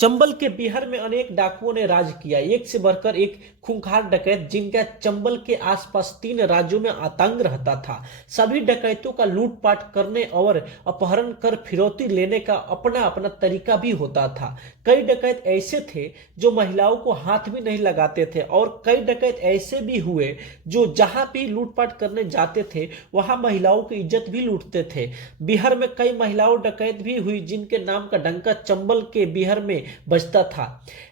चंबल के बिहार में अनेक डाकुओं ने राज किया। एक से बढ़कर एक खूंखार डकैत जिनका चंबल के आसपास 3 राज्यों में आतंक रहता था। सभी डकैतों का लूटपाट करने और अपहरण कर फिरौती लेने का अपना अपना तरीका भी होता था। कई डकैत ऐसे थे जो महिलाओं को हाथ भी नहीं लगाते थे और कई डकैत ऐसे भी हुए जो जहां भी लूटपाट करने जाते थे वहां महिलाओं की इज्जत भी लूटते थे। बिहार में कई महिलाओं डकैत भी हुई जिनके नाम का डंका चंबल के बिहार में बजता था।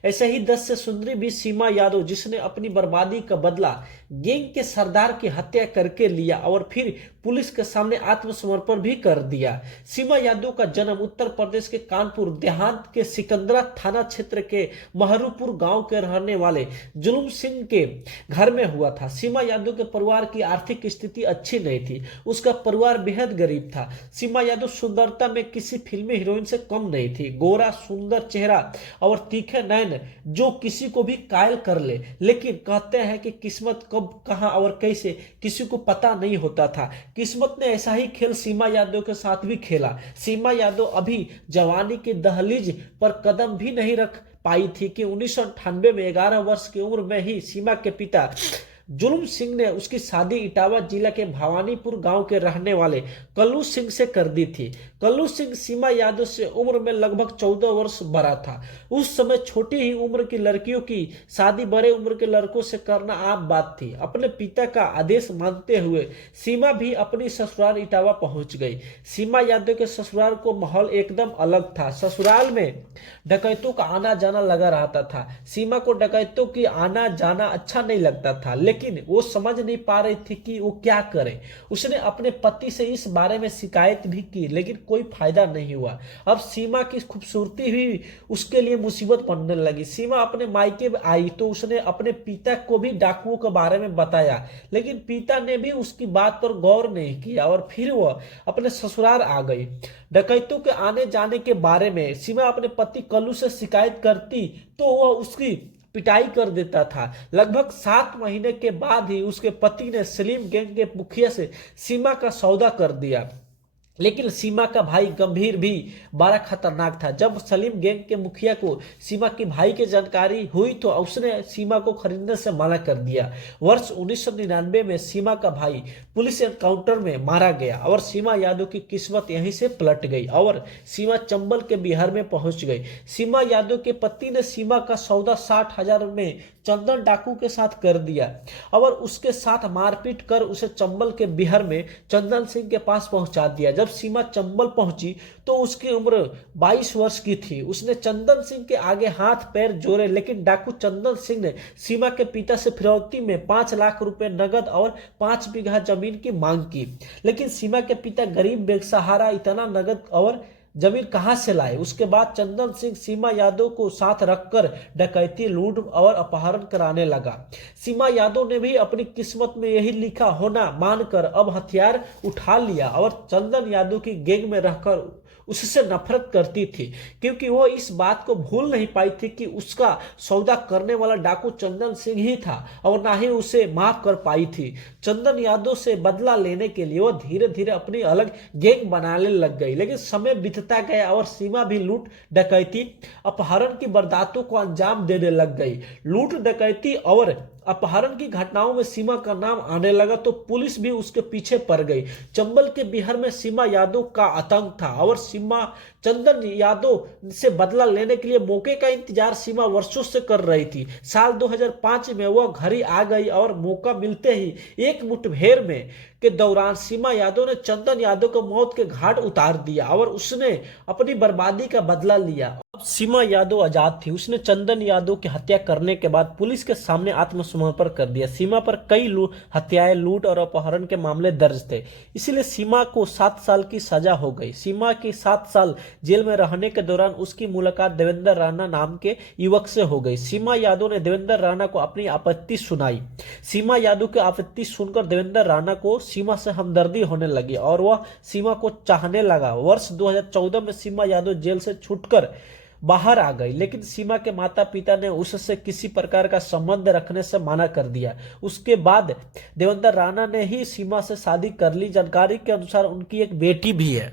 ऐसे ही 10 से सुंदरी भी सीमा यादव, जिसने अपनी बर्बादी का बदला गैंग के सरदार की हत्या करके लिया और फिर पुलिस के सामने आत्मसमर्पण भी कर दिया। सीमा यादव का जन्म उत्तर प्रदेश के कानपुर देहात के सिकंदरा थाना क्षेत्र के महरूपुर गांव के रहने वाले जुलूम सिंह के घर में हुआ था। सीमा यादव के परिवार की आर्थिक स्थिति अच्छी नहीं थी, उसका परिवार बेहद गरीब था। सीमा यादव सुंदरता में किसी फिल्मी हीरोइन से कम नहीं थी। गोरा सुंदर चेहरा और तीखे नयन जो किसी को भी कायल कर ले, लेकिन कहते हैं कि किस्मत कब कहां और कैसे किसी को पता नहीं होता था। किस्मत ने ऐसा ही खेल सीमा यादव के साथ भी खेला। सीमा यादव अभी जवानी की दहलीज पर कदम भी नहीं रख पाई थी कि 1998 में 11 वर्ष की उम्र में ही सीमा के पिता जुलूम सिंह ने उसकी शादी इटावा जिला के भवानीपुर गांव के रहने वाले कल्लू सिंह से कर दी थी। कल्लू सिंह सीमा यादव से उम्र में लगभग 14 वर्ष बड़ा था। उस समय छोटी ही उम्र की लड़कियों की शादी बड़े उम्र के लड़कों से करना आम बात थी। अपने पिता का आदेश मानते हुए सीमा भी अपनी ससुराल इटावा पहुंच गई। सीमा यादव के ससुराल को माहौल एकदम अलग था। ससुराल में डकैतों का आना जाना लगा रहता था। सीमा को डकैतों की आना जाना अच्छा नहीं लगता था, लेकिन वो समझ नहीं पा रही थी कि वो क्या करे। उसने अपने पति से इस बारे में शिकायत भी की, लेकिन कोई फायदा नहीं हुआ। अब सीमा की खूबसूरती भी उसके लिए मुसीबत बनने लगी। सीमा अपने मायके में आई तो उसने अपने पिता को भी डाकुओं के बारे में बताया, लेकिन पिता ने भी उसकी बात पर गौर नहीं किया और फिर वह अपने ससुराल आ गई। डकैतों के आने जाने के बारे में सीमा अपने पति कल्लू से शिकायत करती तो वह उसकी पिटाई कर देता था। लगभग 7 महीने के बाद ही उसके पति ने सलीम गैंग के मुखिया से सीमा का सौदा कर दिया, लेकिन सीमा का भाई गंभीर भी बड़ा खतरनाक था। जब सलीम गैंग के मुखिया को सीमा के भाई की जानकारी हुई तो उसने सीमा को खरीदने से मना कर दिया। वर्ष 1999 में सीमा का भाई पुलिस एनकाउंटर में मारा गया और सीमा यादव की किस्मत यहीं से पलट गई और सीमा चंबल के बिहार में पहुंच गई। सीमा यादव के पति ने सीमा का सौदा 60,000 में चंदन डाकू के साथ कर दिया और उसके साथ मारपीट कर उसे चंबल के बिहार में चंदन सिंह के पास पहुंचा दिया। जब सीमा चंबल पहुंची तो उसकी उम्र 22 वर्ष की थी। उसने चंदन सिंह के आगे हाथ पैर जोड़े, लेकिन डाकू चंदन सिंह ने सीमा के पिता से फिरौती में 5 लाख रुपए नगद और 5 बीघा जमीन की मांग की, लेकिन सीमा के पिता गरीब बेसहारा इतना नगद और जमीन कहां से लाए। उसके बाद चंदन सिंह सीमा यादव को साथ रखकर डकैती, लूट और अपहरण कराने लगा। सीमा यादव ने भी अपनी किस्मत में यही लिखा होना मानकर अब हथियार उठा लिया और चंदन यादव की गैंग में रहकर उससे नफरत करती थी, क्योंकि वो इस बात को भूल नहीं पाई थी कि उसका सौदा करने वाला डाकू चंदन सिंह ही था और ना ही उसे माफ कर पाई थी। चंदन यादव से बदला लेने के लिए वो धीरे धीरे अपनी अलग गैंग बनाने लग गई, लेकिन समय बीतता गया और सीमा भी लूट डकैती अपहरण की वारदातों को अंजाम देने लग गई। लूट डकैती और अपहरण की घटनाओं में सीमा का नाम आने लगा तो पुलिस भी उसके पीछे पड़ गई। चंबल के बिहार में सीमा यादव का आतंक था और सीमा चंदन यादव से बदला लेने के लिए मौके का इंतजार सीमा वर्षों से कर रही थी। साल 2005 में वह घर ही आ गई और मौका मिलते ही एक मुठभेड़ में के दौरान सीमा यादव ने चंदन यादव को मौत के घाट उतार दिया और उसने अपनी बर्बादी का बदला लिया। अब सीमा यादव आजाद थी। उसने चंदन यादव की हत्या करने के बाद पुलिस के सामने आत्मसमर्पण कर दिया। सीमा पर कई हत्याएं, लूट और अपहरण के मामले दर्ज थे, इसलिए सीमा को 7 साल की सजा हो गई। सीमा की 7 साल जेल में रहने के दौरान उसकी मुलाकात देवेंद्र राणा नाम के युवक से हो गई। सीमा यादव ने देवेंद्र राणा को अपनी आपत्ति सुनाई। सीमा यादव की आपत्ति सुनकर देवेंद्र राणा को सीमा से हमदर्दी होने लगी और वह सीमा को चाहने लगा। वर्ष 2014 में सीमा यादव जेल से छूटकर बाहर आ गई, लेकिन सीमा के माता पिता ने उससे किसी प्रकार का संबंध रखने से मना कर दिया। उसके बाद देवेंद्र राणा ने ही सीमा से शादी कर ली। जानकारी के अनुसार उनकी एक बेटी भी है।